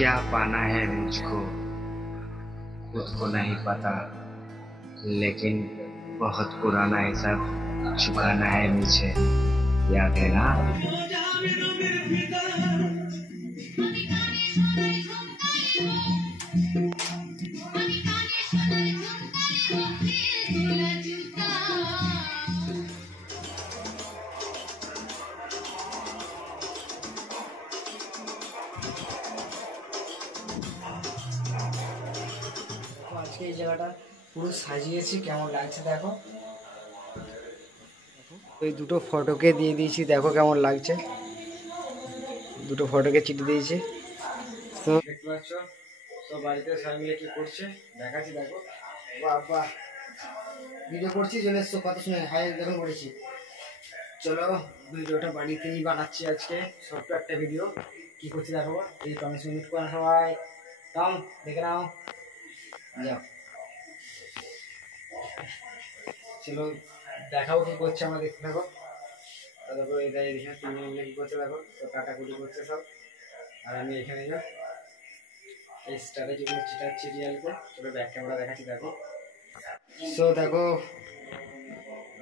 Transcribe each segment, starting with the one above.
क्या पाना है मुझको खुद को नहीं पता, लेकिन बहुत पुराना ये सब चुकाना है मुझे, याद है ना। আজকে এই জায়গাটা পুরো সাজিয়েছি, কেমন লাগছে দেখো। ওই দুটো ফটোকে দিয়ে দিয়েছি, দেখো কেমন লাগছে। দুটো ফটোকে চিঠি দিয়েছি। তো দেখতে পাচ্ছ তো বাড়িতে সবাই মিলে কি করছে দেখাচ্ছি, দেখো। বাবা ভিডিও করছি, চলে এসছো কত সময় হাই দেখুন করেছি। চলো ভিডিওটা বাড়িতেই বানাচ্ছি আজকে, ছোট্ট একটা ভিডিও। কি করছি দেখো, এই টমেটো মিট করা সবাই টম দেখে নাও, যাও চলো দেখাও কি করছে আমরা, দেখতে থাকো। তারপর এই দেখে তিনজন মিলে কি করছে দেখো, তো কাটাকুটি করছে সব। আর আমি এখানে যাও এই স্টার্টে যেগুলো চিটাচ্ছি রিয়ালকে, চলো ব্যাক ক্যামেরা দেখাচ্ছি দেখো। সো দেখো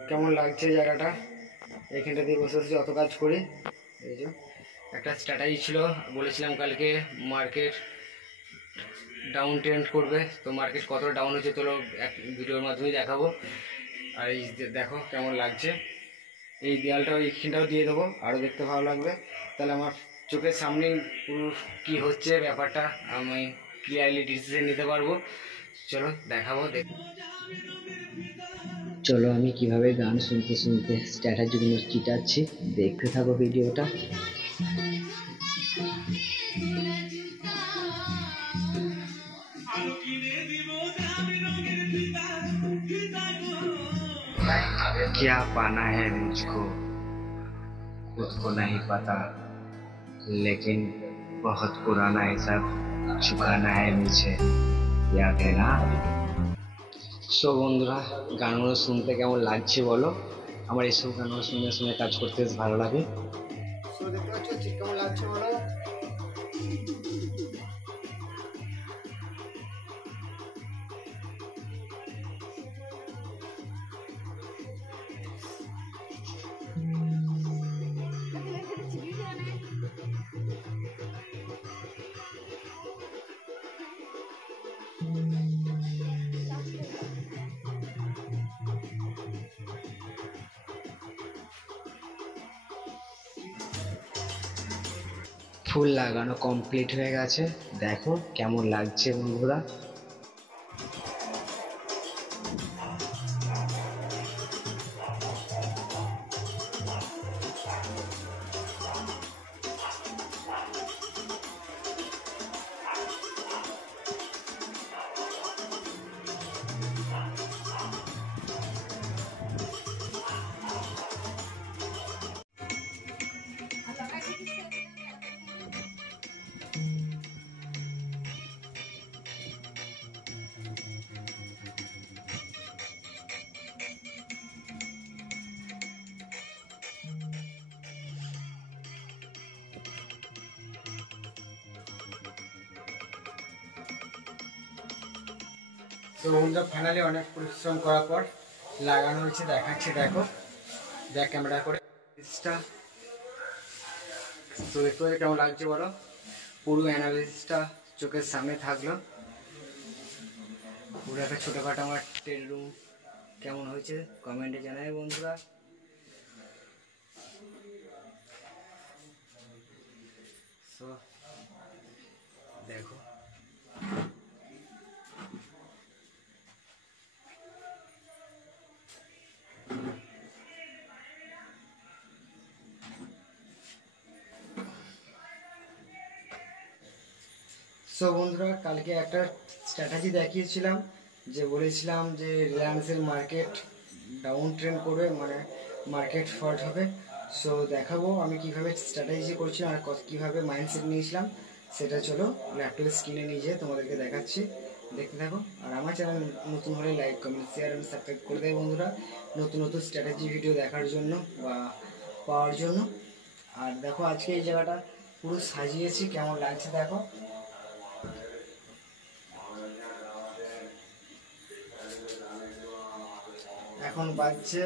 কেমন লাগছে জায়গাটা, এইখানটা দিয়ে বসে বসে অত কাজ করি। এই যে একটা স্ট্র্যাটেজি ছিল, বলেছিলাম কালকে মার্কেট ডাউন ট্রেন্ড করবে, তো মার্কেট কতটা ডাউন হচ্ছে তোলো এক ভিডিওর মাধ্যমে দেখাবো। আর এই দেখো কেমন লাগছে, এই দেয়ালটাও এইখানটাও দিয়ে দেবো, আরও দেখতে ভালো লাগবে। তাহলে আমার চোখের সামনে পুরো কী হচ্ছে ব্যাপারটা আমি ক্লিয়ারলি ডিসিশন নিতে পারবো। চলো দেখাবো। চলো আমি কিভাবে গান শুনতে শুনতে স্ট্র্যাটেজিগুলো চিটাচ্ছি, দেখতে থাকো ভিডিওটা। क्या पाना है मुझको खुद को नहीं पता, लेकिन बहुत पुराना ये सब चुकाना है मुझे, याद है ना। সো বন্ধুরা গানগুলো শুনতে কেমন লাগছে বলো, আমার এইসব গানগুলো শুনে শুনে কাজ করতে বেশ ভালো লাগে। সো দেখতে পাচ্ছ ঠিক কেমন লাগছে বলো। ফুল লাগানো কমপ্লিট হয়ে গেছে, দেখো কেমন লাগছে বন্ধুরা। তো বন্ধুরা ফাইনালি অনেক পরিশ্রম করার পর লাগানো হয়েছে, দেখাচ্ছে দেখো ব্যাক ক্যামেরা করে। তো দেখতে পাচ্ছি কেমন লাগছে বলো, পুরো অ্যানালিসিসটা চোখের সামনে থাকলো। পুরো একটা ছোটোখাটো আমার ট্রেন রুম কেমন হয়েছে কমেন্টে জানাই বন্ধুরা। সো দেখো সো বন্ধুরা কালকে একটা স্ট্র্যাটেজি দেখিয়েছিলাম, যে বলেছিলাম যে রিলায়েন্সের মার্কেট ডাউন ট্রেন্ড করবে, মানে মার্কেট ফল্ট হবে। সো দেখাবো আমি কীভাবে স্ট্র্যাটেজি করছিলাম আর কীভাবে মাইন্ডসেট নিয়েছিলাম, সেটা চলো ল্যাপটপের স্ক্রিনে নিয়ে যেয়ে তোমাদেরকে দেখাচ্ছি, দেখতে থাকো। আর আমার চ্যানেল নতুন হলে লাইক কমেন্ট শেয়ার এবং সাবস্ক্রাইব করে দেয় বন্ধুরা, নতুন নতুন স্ট্র্যাটেজি ভিডিও দেখার জন্য বা পাওয়ার জন্য। আর দেখো আজকে এই জায়গাটা পুরো সাজিয়েছি, কেমন লাগছে দেখো। এখন বাজছে,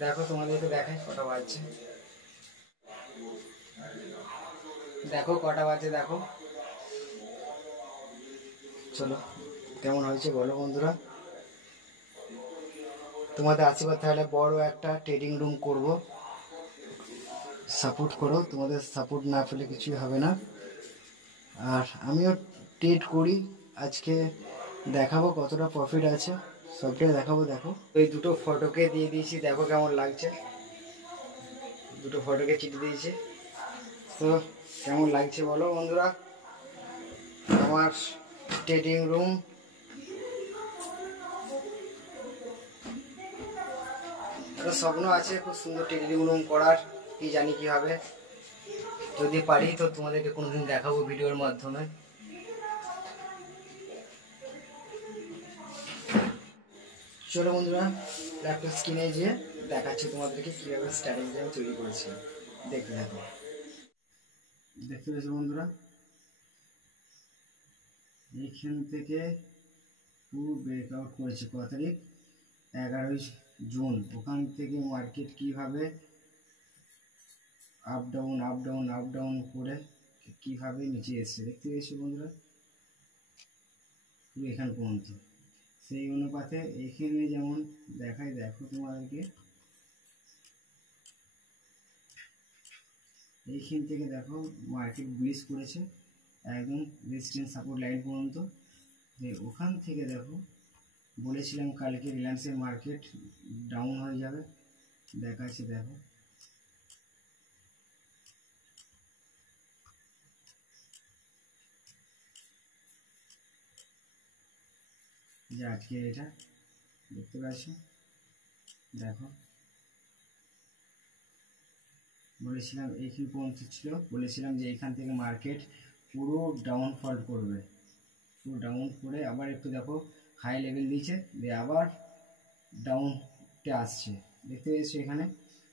দেখো তোমাদেরকে দেখাই কটা বাজছে, দেখো কটা বাজছে দেখো। চলো কেমন হয়েছে বলো বন্ধুরা, তোমাদের আশীর্বাদ তাহলে বড় একটা ট্রেডিং রুম করব, সাপোর্ট করো, তোমাদের সাপোর্ট না পেলে কিছুই হবে না। আর আমিও ট্রেড করি, আজকে দেখাবো কতটা প্রফিট আছে, সবটাই দেখাবো। দেখো এই দুটো ফটোকে দিয়ে দিয়েছি, দেখো কেমন লাগছে, দুটো ফটোকে চিঠি দিয়েছি। তো কেমন লাগছে বলো বন্ধুরা আমার ট্রেডিং রুম। একটা স্বপ্ন আছে খুব সুন্দর ট্রেডিং রুম করার, কি জানি কি হবে, যদি পারি তো তোমাদেরকে কোনোদিন দেখাবো ভিডিওর মাধ্যমে। চলো বন্ধুরা ল্যাপটপ স্ক্রিনে গিয়ে দেখাচ্ছি তোমাদেরকে কীভাবে স্ট্র্যাটেজি আমি তৈরি করেছি, দেখতে থাকো। দেখতে পেয়েছো বন্ধুরা, এইখান থেকে পুরো ব্রেকআউট করেছে কত তারিখ, 11ই জুন। ওখান থেকে মার্কেট কীভাবে up down up down up down করে কীভাবে নিচে এসছে দেখতে পেয়েছো বন্ধুরা, পুরো এখান পর্যন্ত। সেই অনুপাতে এইখানে যেমন দেখায়, দেখো তোমাদেরকে এইখান থেকে দেখো মার্কেট বুলিশ করেছে একদম রেজিস্ট্যান্স সাপোর্ট লাইন পর্যন্ত। যে ওখান থেকে দেখো বলেছিলাম কালকে রিলায়েন্সের মার্কেট ডাউন হয়ে যাবে, দেখাচ্ছি দেখো যে আজকে এটা দেখতে পাচ্ছ, দেখো বলেছিলাম এইখান পর্যন্ত ছিল, বলেছিলাম যে এখান থেকে মার্কেট পুরো ডাউন ফল করবে, পুরো ডাউন করে আবার একটু দেখো হাই লেভেল দিয়েছে, দিয়ে আবার ডাউনতে আসছে দেখতে পেয়েছো এখানে।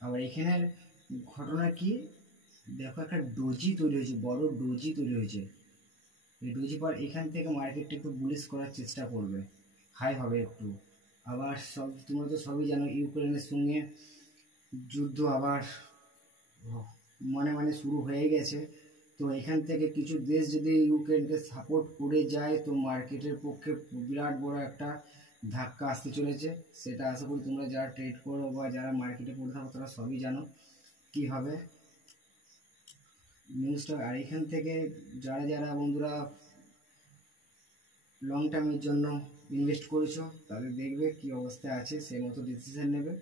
আবার এখানের ঘটনা কি দেখো, একটা ডোজি তৈরি হয়েছে, বড় ডোজি তৈরি হয়েছে। এই ডোজি পর এখান থেকে মার্কেটটা একটু বুলিশ করার চেষ্টা করবে, হাই হবে একটু। আবার সব তোমরা তো সবই জানো ইউক্রেনের সঙ্গে যুদ্ধ আবার মানে শুরু হয়ে গেছে। তো এখান থেকে কিছু দেশ যদি ইউক্রেনকে সাপোর্ট করে যায় তো মার্কেটের পক্ষে বিরাট বড় একটা ধাক্কা আসতে চলেছে। সেটা আশা করি তোমরা যারা ট্রেড করো বা যারা মার্কেটে পড়ে থাকো তারা সবই জানো কি হবে নিউজটা। আর এখান থেকে যারা যারা বন্ধুরা লং টার্মের জন্য ইনভেস্ট করেছো তাদের দেখবে কি অবস্থায় আছে, সেই মতো ডিসিশন নেবে।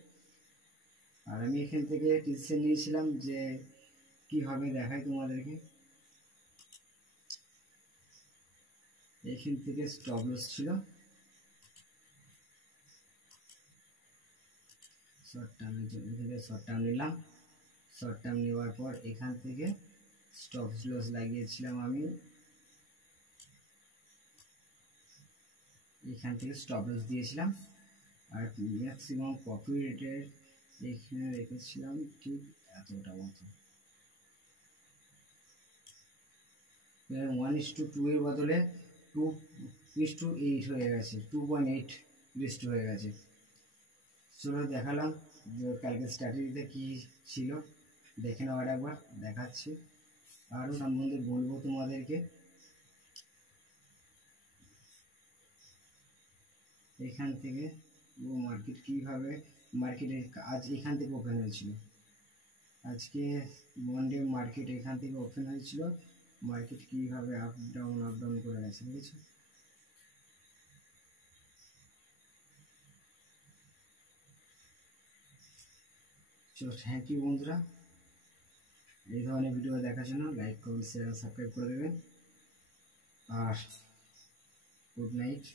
আর আমি এখান থেকে ডিসিশন নিয়েছিলাম যে কি হবে দেখাই তোমাদেরকে। এখান থেকে স্টপ লস ছিল, শর্ট টার্মের জন্য থেকে শর্ট টার্ম নিলাম, শর্ট টার্ম নেওয়ার পর এখান থেকে স্টপ লস লাগিয়েছিলাম আমি, এখান থেকে স্টপ লস দিয়েছিলাম। আর ম্যাক্সিমাম প্রফিটের এখানে রেখেছিলাম ঠিক এতটা মতো, 1:2 এর বদলে 2:8 হয়ে গেছে, 2.8 হয়ে গেছে। চলো দেখালাম যে কালকে স্ট্র্যাটেজিতে কী ছিল, দেখে নাও আর একবার দেখাচ্ছি, আরও সম্বন্ধে বলবো তোমাদেরকে। এখান থেকে মার্কেট কীভাবে মার্কেটে আজ এখান থেকে ওপেন হয়েছিল, আজকে মন্ডে মার্কেট এখান থেকে ওপেন হয়েছিল, মার্কেট কীভাবে আপ ডাউন করে গেছে বুঝেছো। চলো থ্যাংক ইউ বন্ধুরা, এই ধরনের ভিডিও দেখার জন্য লাইক কমেন্ট শেয়ার সাবস্ক্রাইব করে দেবেন। আর গুড নাইট।